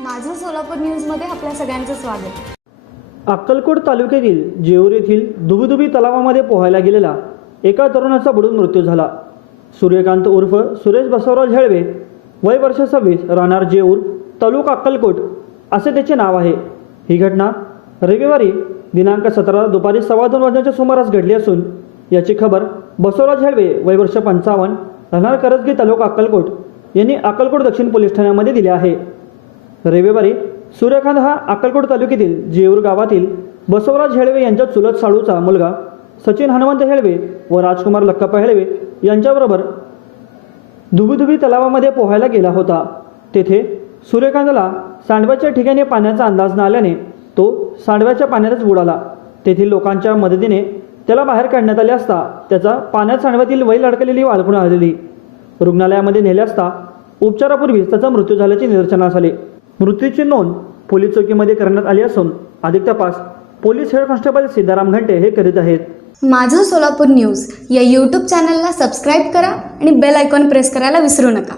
माझं सोलापूर न्यूजमध्ये आपल्या सगळ्यांचं स्वागत. अक्कलकोट तालुक्यातील जेऊर येथील दुबीदुबी तलावामध्ये पोहायला गेलेला एका तरुणाचा बुडून मृत्यू झाला. सूर्यकांत उर्फ सुरेश बसवराज हेळवे वय वर्ष सव्वीस राहणार जेऊर तालुका अक्कलकोट असे त्याचे नाव आहे. ही घटना रविवारी दिनांक सतरा दुपारी सव्वा दोन वाजण्याच्या सुमारास घडली असून याची खबर बसवराज हेळवे वय वर्ष पंचावन्न राहणार करजगी तालुका अक्कलकोट यांनी अक्कलकोट दक्षिण पोलीस ठाण्यामध्ये दिले आहे. रविवारी सूर्यकांत हा अक्कलकोट तालुक्यातील जेऊर गावातील बसवराज हेळवे यांच्या चुलत साळूचा मुलगा सचिन हनुमंत हेळवे व राजकुमार लक्काप्पा हेळवे यांच्याबरोबर धुबीधुबी तलावामध्ये पोहायला गेला होता. तेथे सूर्यकांतला सांडव्याच्या ठिकाणी पाण्याचा अंदाज न आल्याने तो सांडव्याच्या पाण्यातच बुडाला. तेथील लोकांच्या मदतीने त्याला बाहेर काढण्यात आले असता त्याचा पाण्यात सांडव्यातील वैल अडकलेली वाळकून आलेली रुग्णालयामध्ये नेले असता उपचारापूर्वीच त्याचा मृत्यू झाल्याचे निदर्शनास आले. मृत्यूची नोंद पोलीस चौकीमध्ये करण्यात आली असून अधिक तपास पोलीस हेड कॉन्स्टेबल सीताराम घंटे हे करीत आहेत. माझं सोलापूर न्यूज या यूट्यूब चॅनलला सबस्क्राईब करा आणि बेल आयकॉन प्रेस करायला विसरू नका.